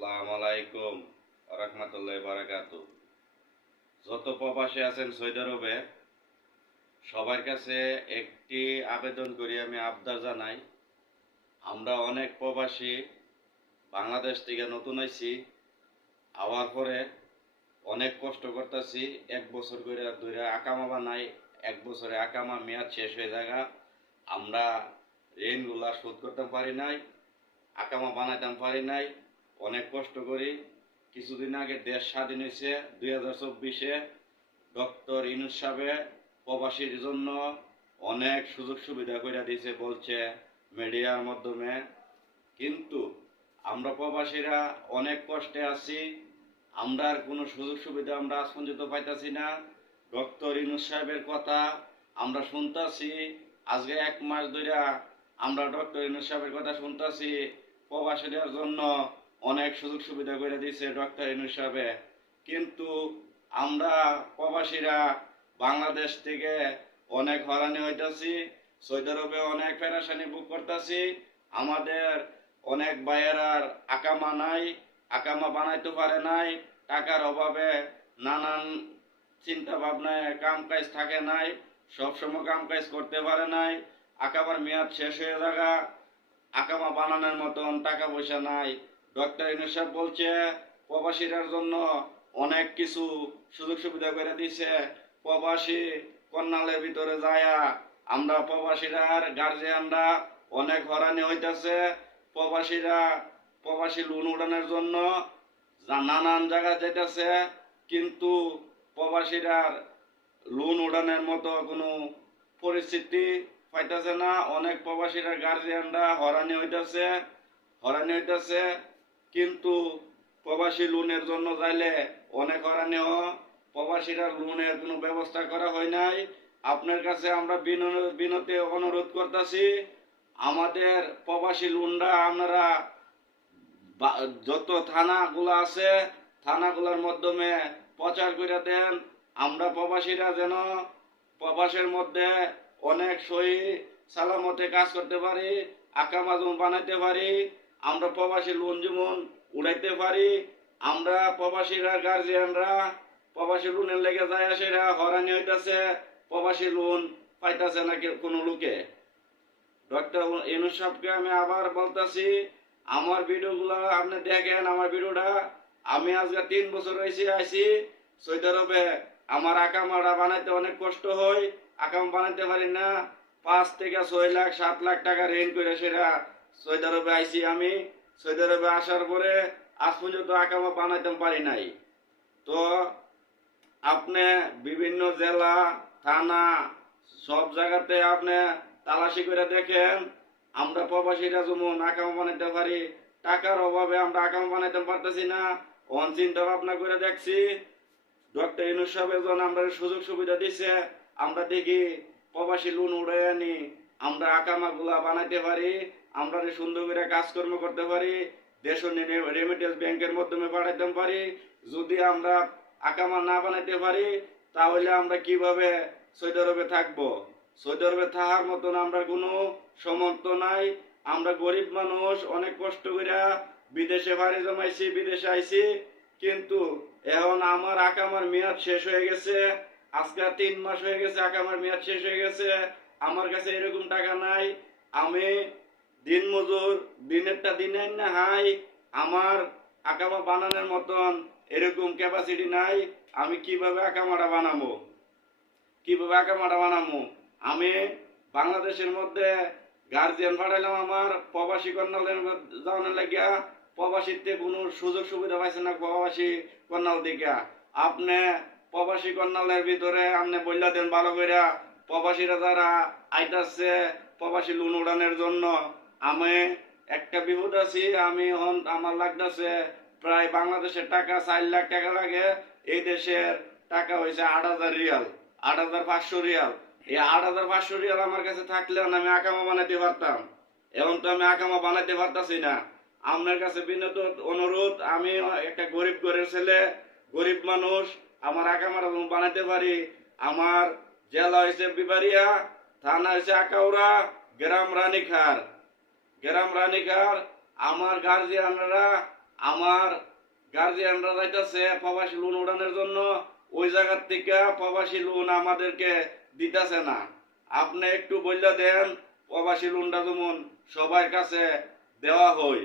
আসসালামু আলাইকুম রাহমাতুল্লাহি বারাকাতু। যত প্রবাসী আছেন সৌদি আরবে সবার কাছে একটি আবেদন করি, আমি আবদার জানাই। আমরা অনেক প্রবাসী বাংলাদেশ থেকে নতুন আইছি, আওয়ার পরে অনেক কষ্ট করতেছি। 1 বছর করে ধরে আকামা বানাই, 1 বছরে আকামা মেয়াদ শেষ হয়ে জায়গা, আমরা ঋণগুলা শোধ করতে পারি নাই, আকামা বানাইতে পারি নাই। অনেক কষ্ট করি। কিছুদিন আগে দেশ স্বাধীন হয়েছে 2024-এ। ডক্টর ইউনূস সাহেব প্রবাসীর জন্য অনেক সুযোগ সুবিধা করে দিয়েছে বলছে মিডিয়ার মাধ্যমে, কিন্তু আমরা প্রবাসীরা অনেক কষ্টে আছি। আমরা আর কোনো সুযোগ সুবিধা আমরা আজ পর্যন্ত পাইতাছি না। ডক্টর ইউনূস সাহেবের কথা আমরা শুনতাছি, আজকে 1 মাস ধরে আমরা ডক্টর ইউনূস সাহেবের কথা শুনতাছি। প্রবাসীদের জন্য অনেক সুযোগ সুবিধা করে দিয়েছে ডক্টর ইউনূস সাহেব, কিন্তু আমরা প্রবাসীরা বাংলাদেশ থেকে অনেক হয়রানি হইতাছি। সৌদি আরবে অনেক পেরেশানি ভোগ করতেছি। আমাদের অনেক ভাইয়েরার আকামা নাই, আকামা বানাইতে পারে নাই, টাকার অভাবে নানান চিন্তা ভাবনায় কাম কাজ থাকে নাই, সবসময় কাম কাজ করতে পারে নাই। আকামার মেয়াদ শেষ হয়ে যাগা, আকামা বানানোর মতন টাকা পয়সা নাই। ডক্টর ইউনূস সাহেব বলছে প্রবাসীদের জন্য অনেক কিছু সুযোগ সুবিধা করে দিছে। প্রবাসী কন্যালের ভিতরে যায়া আমরা প্রবাসীরা গার্জিয়ানরা অনেক হয়রানি হইতাছে। প্রবাসী লোন উঠানোর জন্য নানান জায়গায় যাইতেছে, কিন্তু প্রবাসীরা লোন উঠানোর মতো কোনো পরিস্থিতি পাইতেছে না। অনেক প্রবাসীরা গার্জিয়ানরা হয়রানি হইতেছে, কিন্তু প্রবাসী লোনের জন্য যাইলে অনেক হয়রানি প্রবাসীরা লোনের কোনো ব্যবস্থা করা হয় নাই। আপনার কাছে আমরা বিনতি অনুরোধ করতেছি, আমাদের প্রবাসী লোনটা আপনারা যত থানাগুলো আছে থানাগুলোর মাধ্যমে প্রচার করে দেন। আমরা প্রবাসীরা যেন প্রবাসের মধ্যে অনেক সহি সালামতে কাজ করতে পারি, আকামা যেমন বানাইতে পারি, আমরা প্রবাসী লোন যেমন উড়াইতে পারি। আমরা প্রবাসীরা গার্জিয়ানরা প্রবাসী লোনের লেগে যায় সেরা হয়রানি হইতেছে, প্রবাসী লোন পাইতেছে না কোনো লোকে। ডক্টর ইউনূস সাহেবকে আমি আবার বলতেছি, আমার ভিডিওগুলো আপনি দেখেন। আমার ভিডিওটা আমি আজকে 3 বছর আইছি সৌদি আরবে। আমার আকামাটা বানাইতে অনেক কষ্ট হয়, আকাম বানাইতে পারি না। 5 থেকে 6 লাখ 7 লাখ টাকা ঋণ করে সেটা সৌদি আরবে আইছি। আমি সৌদি আরবে আসার পরে আজ পর্যন্ত আকামা বানাইতে পারি নাই। তো আপনি বিভিন্ন জেলা থানা সব জায়গাতে আপনি তালাশি করে দেখেন, আমরা প্রবাসীরা যেমন আকামা বানাইতে পারি, টাকার অভাবে আমরা আকামা বানাইতে পারতেছি না। চিন্তা ভাবনা করে দেখছি, ডক্টর ইউনূস সাহেব যখন আমরা সুযোগ সুবিধা দিছে, আমরা দেখি প্রবাসী লোন উড়াই আনি, আমরা আকামা গুলা বানাইতে পারি, আমরা সুন্দর করে কাজকর্ম করতে পারি, দেশ রেমিটেন্স ব্যাংকের মাধ্যমে পাঠাইতে পারি। যদি আমরা আকামা না বানাইতে পারি তাহলে আমরা কিভাবে সৌদি আরবে থাকবো? সৌদি আরবে থাকার মতন আমরা কোনো সমর্থ নাই। আমরা গরিব মানুষ, অনেক কষ্ট করে বিদেশে বাড়ি জমাইছি, বিদেশে আইছি, কিন্তু এখন আমার আকামার মেয়াদ শেষ হয়ে গেছে। আজকে 3 মাস হয়ে গেছে আকামার মেয়াদ শেষ হয়ে গেছে। আমার কাছে এরকম টাকা নাই। আমি দিন মজুর, দিনেরটা দিনে না হাই, আমার আকামা বানানোর মতন এরকম ক্যাপাসিটি নাই। আমি কিভাবে আকামাটা বানাবো? আমি বাংলাদেশের মধ্যে গার্জিয়ান পাঠাইলাম, আমার প্রবাসী কন্যালের যাওয়ানোর লাগিয়া। প্রবাসীতে কোনো সুযোগ সুবিধা পাইছে না প্রবাসী কন্যাল দিকে। আপনি প্রবাসী কন্যালের ভিতরে আপনি বললা দেন ভালো করে, প্রবাসীরা যারা আইতাছে প্রবাসী লোন উড়ানোর জন্য। আমি একটা বিপদ আছি, আমি আমার লাগতেছে প্রায় বাংলাদেশের টাকা 4 লাখ টাকা লাগে। এই দেশের টাকা হয়েছে 8,000 রিয়াল, 8,500 রিয়াল। এই 8,500 রিয়াল আমার কাছে থাকলে আমি আকামা বানাইতে পারতাম। এখন তো আমি আকামা বানাইতে পারতাছি না। আপনার কাছে বিনত অনুরোধ, আমি একটা গরিব ঘরের ছেলে, গরিব মানুষ, আমার আকামাটা বানাইতে পারি। আমার জেলা হয়েছে বিবারিয়া, থানা হয়েছে আকাউরা, গ্রাম রানীখার। আমার গার্জিয়ানরা আমার গার্জিয়ানরা যাইতেছে প্রবাসী লোন উঠানোর জন্য, ওই জায়গার থেকে প্রবাসী লোন আমাদেরকে দিতেছে না। আপনি একটু বললে দেন প্রবাসী লোনটা যেমন সবার কাছে দেওয়া হয়।